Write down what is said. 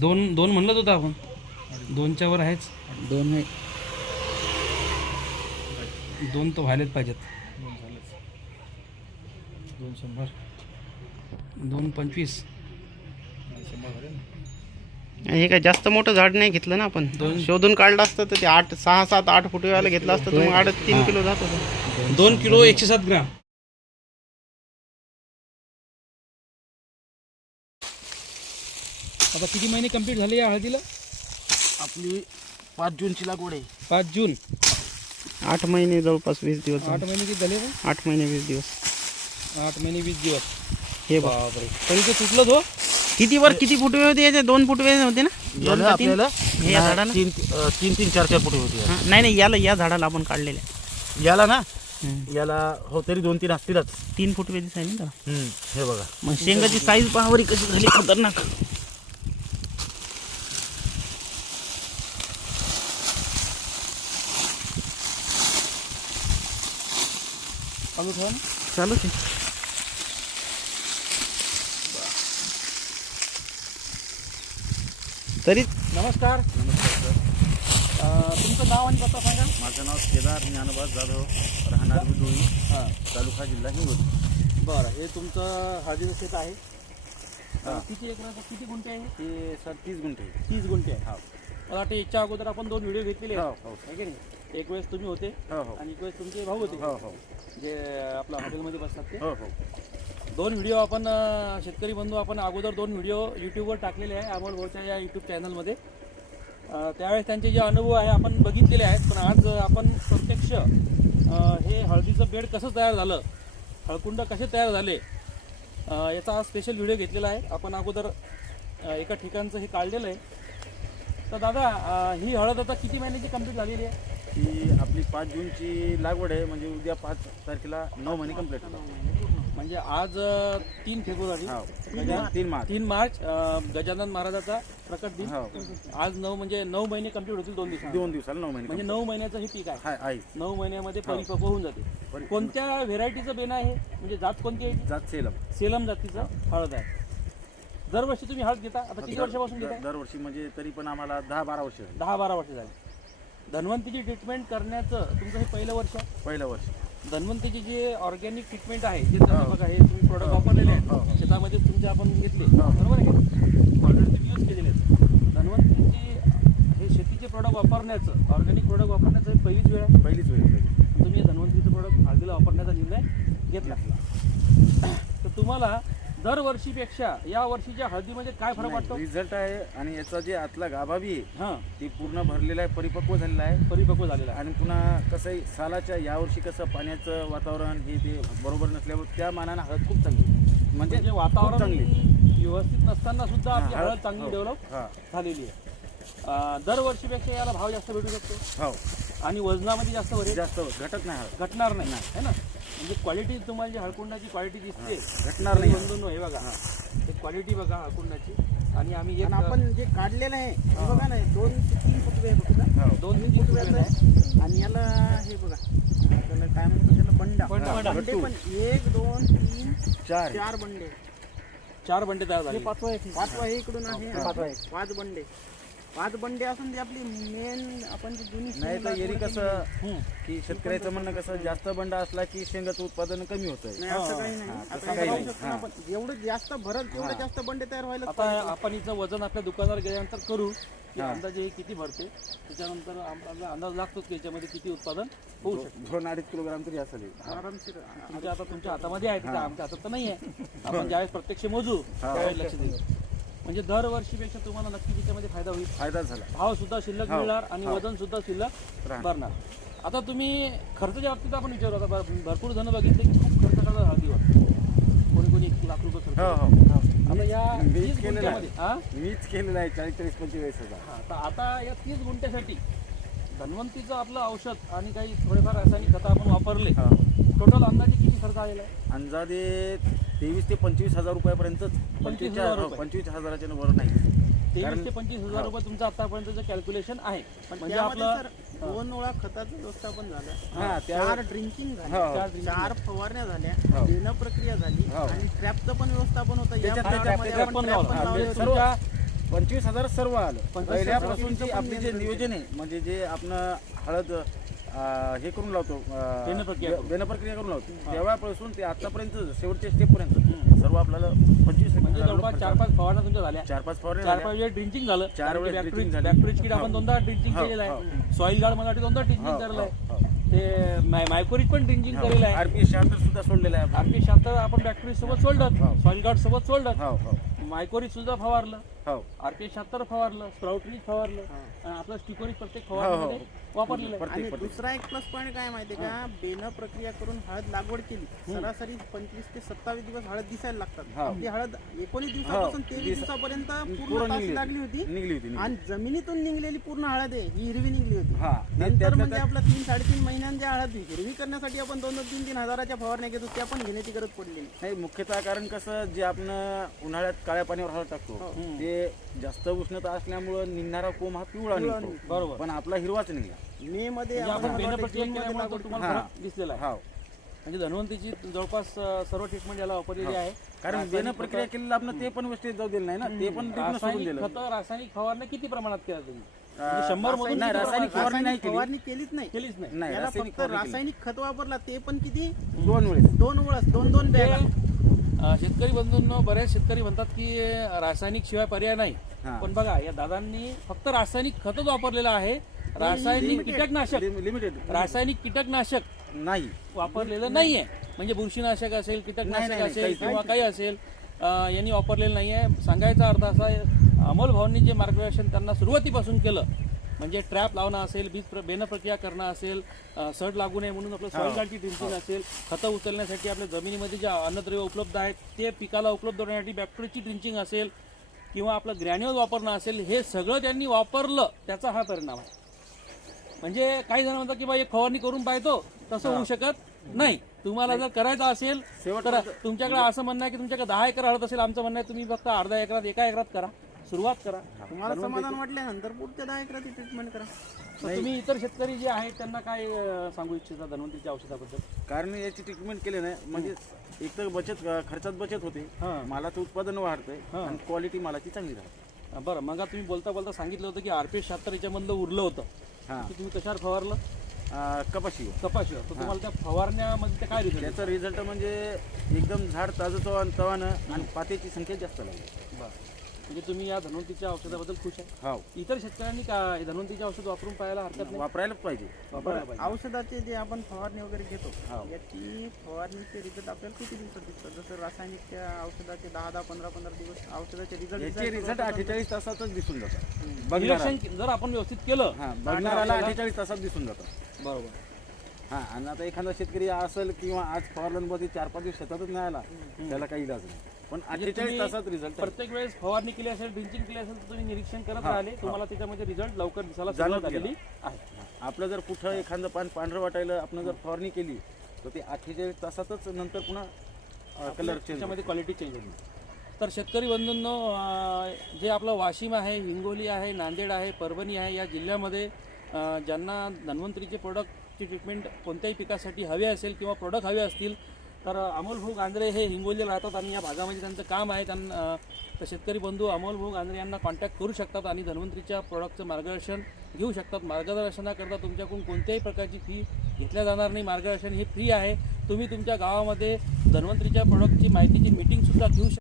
दोन दोन म्हणलंच होतं आपण. दोनच्या वर आहेच. दोन आहे दोन तर व्हायलाच पाहिजेत. दोन शंभर. दोन पंचवीस. हे काय जास्त मोठं झाड नाही घेतलं ना आपण? शोधून काढलं असतं तर ते आठ सहा सात आठ फुट वेळाला घेतलं असतं तर मग आठ तीन किलो जात होतं. दोन किलो एकशे सात ग्राम. आता किती महिने कंप्लीट झाले या हळदीला? आपली पाच जूनची लागवड आहे. पाच जून? आठ महिने जवळपास वीस दिवस आठ. महिने किती झाले बा? आठ महिने वीस दिवस. आठ महिने वीस दिवस. हे बघ. बापरे. तरी ते तुटलं तो किती वर किती फुटवे होते याचे? दोन फुटवे होते ना? दोन याला का तीन? आपल्याला हे या झाडाला? तीन अं, तीन तीन चार चार फुटे होती हा, नाही नाही याला या झाडाला आपण काढलेले याला ना. याला हो तरी दोन तीन असतीलच. तीन फुटवे दिसाय ना त्याला हे बघा. मग शेंगाची साईज पहावरी कशी झाली? खतरनाक. चालू ठेवा ना? चालू आहे. तरी नमस्कार. अं, तुमचं नाव आणि पत्ता सांगा. माझं नाव केदार ज्ञानोबा जाधव राहणार विदोळी हां. तालुका जिल्हा हिंगोली. बरं हे तुमचं हळदीचं शेत आहे. अं, किती एकराचं किती गुंठे आहे ते सर तीस गुंठे. तीस गुंठे आहे. मला वाटतं याच्या अगोदर आपण दोन व्हिडिओ घेतलेले हो हो. आहे की नाही? एक वेळेस तुम्ही होते हो हो. आणि एक वेळेस तुमचे भाऊ होते. हो हो. जे आपल्या हॉटेलमध्ये बसतात ते. हो हो. दोन व्हिडिओ आपण अं, शेतकरी बंधू आपण अगोदर दोन व्हिडिओ यूट्यूबवर टाकलेले आहे अमोल भाऊच्या या यूट्यूब चॅनलमध्ये अं, त्यावेळेस त्यांचे जे अनुभव आहे आपण बघितलेले आहेत पण आज आपण प्रत्यक्ष अं, हे हळदीचं बेड कसं तयार झालं हळकुंड कसे तयार झाले अं, याचा आज स्पेशल व्हिडिओ घेतलेला आहे. आपण अगोदर अं, एका ठिकाणचं हे काढलेलं आहे. तर दादा अं, ही हळद आता किती महिन्याची कंप्लीट झालेली आहे? ही आपली पाच जूनची लागवड आहे म्हणजे उद्या पाच तारखेला नऊ महिने कंप्लीट होतात. म्हणजे आज अं, तीन फेब्रुवारी हो. गजानन- तीन मार्च. तीन मार्च अं, गजानन महाराजाचा प्रकट दिन. हो. आज नऊ म्हणजे नऊ महिने कंप्लीट होतील दोन दिवसात दोन दिवसाला नऊ महिने म्हणजे नऊ महिन्याचं हे पीक आहे. नऊ महिन्यामध्ये परिपक्व होऊन जाते. कोणत्या व्हेरायटीचं बेन आहे? म्हणजे जात कोणती आहे जात सेलम. सेलम जातीचं हळद आहे. दरवर्षी तुम्ही हळद घेता? आता किती वर्षापासून घेता दर- दरवर्षी म्हणजे तरी पण आम्हाला दहा बारा वर्ष झाली. दहा बारा वर्ष झाली. धन्वंतीची ट्रीटमेंट करण्याचं तुमचं हे पहिलं वर्ष? आहे पहिलं वर्ष. धन्वंतीची जी ऑर्गॅनिक ट्रीटमेंट आहे जे तुम्ही बघा हे तुम्ही प्रोडक्ट वापरलेले हो, हो. आहेत शेतामध्ये तुमचे आपण घेतले. हो. बरोबर आहे ऑलरेडी यूज केलेले आहेत. धन्वंतीची हे शेतीचे प्रोडक्ट वापरण्याचं ऑर्गॅनिक प्रोडक्ट वापरण्याचं हे पहिलीच वेळ आहे. पहिलीच वेळ पहिली. तुम्ही धन्वंतीचं प्रोडक्ट हळदीला वापरण्याचा निर्णय घेतला. तर तुम्हाला दरवर्षीपेक्षा या वर्षीच्या हळदीमध्ये काय फरक वाटतो? रिझल्ट आहे आणि याचा जे आतला गाभा बी आहे हां. ती पूर्ण भरलेला आहे परिपक्व झालेला आहे. परिपक्व झालेला आहे. आणि पुन्हा कसं सालाच्या यावर्षी कसं पाण्याचं वातावरण हे ते बरोबर नसल्यावर त्या मानानं हळद खूप चांगली. म्हणजे म्हणजे खूप वातावरण चांगली व्यवस्थित नसताना सुद्धा आपली हळद चांगली. डेव्हलप हा. झालेली आहे. दरवर्षीपेक्षा याला भाव जास्त भेटू शकतो? हो. आणि वजनामध्ये जास्त जास्त घटत नाही घटणार नाही. है ना? म्हणजे क्वालिटी तुम्हाला जी हळकुंडाची क्वालिटी दिसते घटणार नाही. बंधूंनो, हे बघा. हे. क्वालिटी बघा हळकुंडाची. आणि आम्ही एक आपण जे काढलेलं आहे हे बघा ना दोन ते तीन फुटवे आहे फक्त हो. दोन तीन फुट फुटव्याचं आहे. आणि याला हे बघा. त्याला काय म्हणतो त्याला बंडा. बंडा. बंडे. पण एक दोन तीन चार. आहे. चार बंडे. चार बंडे तयार झाले पाचवा हे इकडून आहे. पाच बंडे. पाच बंडे असून ती आपली मेन आपण जी जुनी नाही तर एरी कसं. की शेतकऱ्याचं म्हणणं कसं जास्त बंडा असला की शेंगाचं उत्पादन कमी होतंय. नाही असं काही नाही. आता तसं काही बघू नाही. शकतो ना आपण जेवढं जास्त भरल तेवढं जास्त बंडे तयार व्हायला आता आपण इथं वजन आपल्या दुकानावर गेल्यानंतर करू की हा. अंदाजे हे किती भरते. त्याच्यानंतर आम्हाला अंदाज लागतोच की याच्यामध्ये किती उत्पादन होऊ शकतं. दोन अडीच किलोग्राम तरी असेल हे. आरामशीर तुमच्या आता तुमच्या हातामध्ये आहे तिथं आमच्या हातात तर नाही आहे आपण ज्यावेळेस प्रत्यक्ष मोजू त्यावेळेस लक्ष देऊ. म्हणजे दरवर्षीपेक्षा तुम्हाला नक्की त्याच्यामध्ये फायदा होईल फायदा झाला भाव सुद्धा शिल्लक हो. मिळणार आणि हो. वजन सुद्धा शिल्लक राहणार. भरणार आता तुम्ही खर्चाच्या बाबतीत आपण विचारू आता भर- भरपूर जण बघितले की खूप खर्च करतात हळदीवर कोणी कोणी एक लाख रुपये खर्च हो करतात. हो आता या मीच तीस केलेलं गुंठ्यामध्ये हा? मीच केलेलं आहे चाळीस चाळीस पंचेचाळीस हजार हा, तर आता या तीस गुंठ्यासाठी धन्वंतीचं आपलं औषध आणि काही थोडेफार रासायनिक खतं आपण वापरले हा. टोटल अंदाजे किती खर्च आलेला आहे अंदाजे तेवीस ते पंचवीस हजार रुपयापर्यंत पंचवीस हजार रुपये. पंचवीस हजाराच्या वर नाही तेवीस कारण- ते पंचवीस हजार रुपये तुमचं आतापर्यंतचं कॅल्क्युलेशन आहे म्हणजे त्यामध्ये आपलं सर दोन वेळा खताचं व्यवस्थापन झालं हा त्या चार ड्रिंकिंग हो. झाले चार फवारण्या झाल्या हो. देणं प्रक्रिया झाली हो. आणि ट्रॅपचं पण व्यवस्थापन होतं या त्याच्यात- भागामध्ये त्याच्यात आपण पण trap लावलं. पण लावले होते. सर्व पंचवीस हजार सर्व आलं पंचवीस पहिल्यापासूनची हजार आपली जे नियोजन आहे म्हणजे जे आपण हळद हे करून लावतो. प्रक्रिया प्रक्रिया करून लावतो. तेव्हापासून ते आतापर्यंत शेवटच्या स्टेपपर्यंत. सर्व आपल्याला पंचवीस म्हणजे चार पाच फवारण्या तुमच्या झाल्या. चार पाच फवारण्या चार. पाच वेळेस ड्रिंचिंग झालं. चार वेळेस. बॅक्टेरियच किट आपण हो. दोनदा ड्रिंचिंग हो, केलेलं हो, आहे. सॉईल गार्ड मला दोनदा ड्रिंचिंग केलेलं आहे. ते मायकोरिक पण ड्रिंचिंग केलेलं आहे. आरपीएस शहात्तर सुद्धा सोडलेलं आहे आपण. आरपी शास्त्र आपण बॅक्टेरिया सोबत सोडलं. हो. सॉईल गार्ड सोबत सोडलं. हो मायकोरिक सुद्धा फवारलं. आरपी शास्त्र फवारलं. स्प्राउटरीज फवारलं. आपलं स्टिकोरिक प्रत्येक. फवारण्यामध्ये वापरलेलं आहे. आणि दुसरा एक प्लस पॉईंट काय माहितीये का? बेनं प्रक्रिया करून हळद लागवड केली. सरासरी पंचवीस ते सत्तावीस दिवस हळद दिसायला लागतात. हो. आपली हळद एकोणीस दिवसापासून हो. तेवीस दिवसापर्यंत पूर्ण तास लागली होती. निघली होती. आणि जमिनीतून निघलेली पूर्ण हळद आहे ही हिरवी निघली होती. हा. ते नंतर म्हणजे आपल्या तीन साडेतीन महिन्यांच्या हळद हिरवी करण्यासाठी आपण दोन दोन तीन तीन हजाराच्या फवारण्या घेतो त्या पण घेण्याची गरज पडलेली नाही. मुख्यतः कारण कसं जे आपण उन्हाळ्यात काळ्या पाण्यावर हळद टाकतो ते जास्त उष्णता असल्यामुळं निघणारा कोंब हा पिवळा निघतो. बरोबर. पण आपला हिरवाच निघला. मे मध्ये म्हणजे आपण आपण बेन मला वाटतं प्रक्रिया जूनमध्ये केल्यामुळे लागवड तो तुम्हाला. फरक दिसलेला आहे. हा म्हणजे धन्वंतीची जवळपास अं, सर्व ट्रीटमेंट याला वापरलेली आहे. कारण बेन प्रक्रिया केलेलं आपण ते पण वेस्टेज जाऊ दिलं नाही ना ते पण सोडून रासायनिक दिलं. खतं रासायनिक फवारण्या किती प्रमाणात केल्या तुम्ही? म्हणजे शंभर मधून नाही, किती रासायनिक प्रमाणात? फवारणी नाही केली. फवारणी केलीच नाही. केलीच नाही. नाही याला रासायनिक फक्त फवारणी केली. रासायनिक खत वापरला ते पण किती? दोन वेळेस. दोन वेळस दोन दोन ते, बॅग अं, शेतकरी बंधूंनो बरेच शेतकरी म्हणतात की अं, रासायनिक शिवाय पर्याय नाही. हा. पण बघा या दादांनी फक्त रासायनिक खतच वापरलेलं आहे. रासायनिक कीटकनाशक. लिमिटेड रासायनिक कीटकनाशक नाही. वापरलेलं नाहीये. म्हणजे बुरशीनाशक असेल नाही, कीटकनाशक नाही, असेल काहीच किंवा काही असेल अं, यांनी वापरलेलं नाहीये. सांगायचा अर्थ असा आहे अमोल भाऊंनी जे मार्गदर्शन त्यांना सुरुवातीपासून केलं म्हणजे ट्रॅप लावणं असेल बीज प्र बेन प्रक्रिया करणं असेल अं, सड लागू नये म्हणून आपलं सॉईल गार्डची असेल खतं उचलण्यासाठी आपल्या जमिनीमध्ये जे अन्नद्रव्य उपलब्ध आहेत ते पिकाला उपलब्ध होण्यासाठी बॅक्टेरियाची ड्रिंचिंग असेल किंवा आपलं ग्रॅन्युअल वापरणं असेल हे सगळं त्यांनी वापरलं त्याचा हा परिणाम आहे. म्हणजे काही जण म्हणतात की बा एक फवारणी करून पाहतो तसं होऊ शकत नाही. तुम्हाला जर करायचं असेल तर तुमच्याकडे असं म्हणणं आहे की तुमच्याकडे दहा एकर हळद असेल आमचं म्हणणं आहे तुम्ही फक्त अर्धा एकरात एका एकरात करा. सुरुवात करा. तुम्हाला समाधान वाटल्यानंतर पुढच्या दहा एकराची ट्रीटमेंट करा. तुम्ही इतर शेतकरी जे आहेत त्यांना काय सांगू इच्छिता धन्वंतीच्या औषधाबद्दल? कारण याची ट्रीटमेंट केले नाही. म्हणजे एक तर बचत खर्चात बचत होते. मालाचं उत्पादन वाढतंय हा. आणि क्वालिटी मालाची चांगली राहते. बरं. मग तुम्ही बोलता बोलता सांगितलं होतं की आरपीएस शहात्तर याच्यामधलं उरलं होतं. हा. तुम्ही कशावर फवारलं? अं, कपाशी. कपाशीवर. तर तुम्हाला त्या फवारण्यामध्ये ते काय रिझल्ट त्याचा रिझल्ट म्हणजे एकदम झाड ताजं तवान तवानं आणि पात्याची संख्या जास्त लागली. बरं. म्हणजे तुम्ही या धन्वंतीच्या औषधाबद्दल खुश आहे? हो. इतर शेतकऱ्यांनी का हे धन्वंतीचे औषध वापरून पाहायला हरकत नाही? वापरायलाच पाहिजे. वापरायला पाहिजे. औषधाचे जे आपण फवारणी वगैरे घेतो हो. याची फवारणीचे रिझल्ट आपल्याला किती दिवसात दिसतात? जसं रासायनिकच्या औषधाचे दहा दहा पंधरा पंधरा दिवस औषधाचे याचे रिझल्ट रिझल्ट अठ्ठेचाळीस तासातच दिसून जातात. निरीक्षण जर आपण व्यवस्थित केलं हा बघणाराला अठ्ठेचाळीस तासात दिसून जातात. बरोबर. हा आणि आता एखादा शेतकरी असेल किंवा आज फवारल्यामध्ये चार पाच दिवस शेतातच नाही आला त्याला काही इलाज नाही. पण अठ्ठेचाळीस तुम्ही तासात रिझल्ट प्रत्येक वेळेस फवारणी केली असेल ड्रिंचिंग केली असेल तर तुम्ही निरीक्षण करत राहिले. तुम्हाला त्याच्यामध्ये रिझल्ट लवकर दिसायला जाणवत. झालेली आहे. आपलं जर कुठं एखादं पान पांढरं वाटायला आपण जर फवारणी केली तर ते अठ्ठेचाळीस तासातच नंतर पुन्हा कलर त्याच्यामध्ये क्वालिटी चेंज होईल तर शेतकरी बंधूंनो जे आपलं वाशिम आहे हिंगोली आहे नांदेड आहे परभणी आहे या जिल्ह्यामध्ये ज्यांना धन्वंतरीचे ती ट्रीटमेंट कोणत्याही पिकासाठी हवे असेल किंवा प्रोडक्ट हवे असतील तर अमोल भाऊ गांजरे हे हिंगोली राहतात आणि या भागामध्ये त्यांचं काम आहे. त्यांना तर शेतकरी बंधू अमोल भाऊ गांजरे यांना कॉन्टॅक्ट करू शकतात आणि धन्वंतरीच्या प्रोडक्टचं मार्गदर्शन घेऊ शकतात. मार्गदर्शनाकरता तुमच्याकडून कोणत्याही प्रकारची फी घेतल्या जाणार नाही. मार्गदर्शन हे फ्री आहे. तुम्ही तुमच्या गावामध्ये धन्वंतरीच्या प्रोडक्टची माहितीची मीटिंगसुद्धा घेऊ शकता.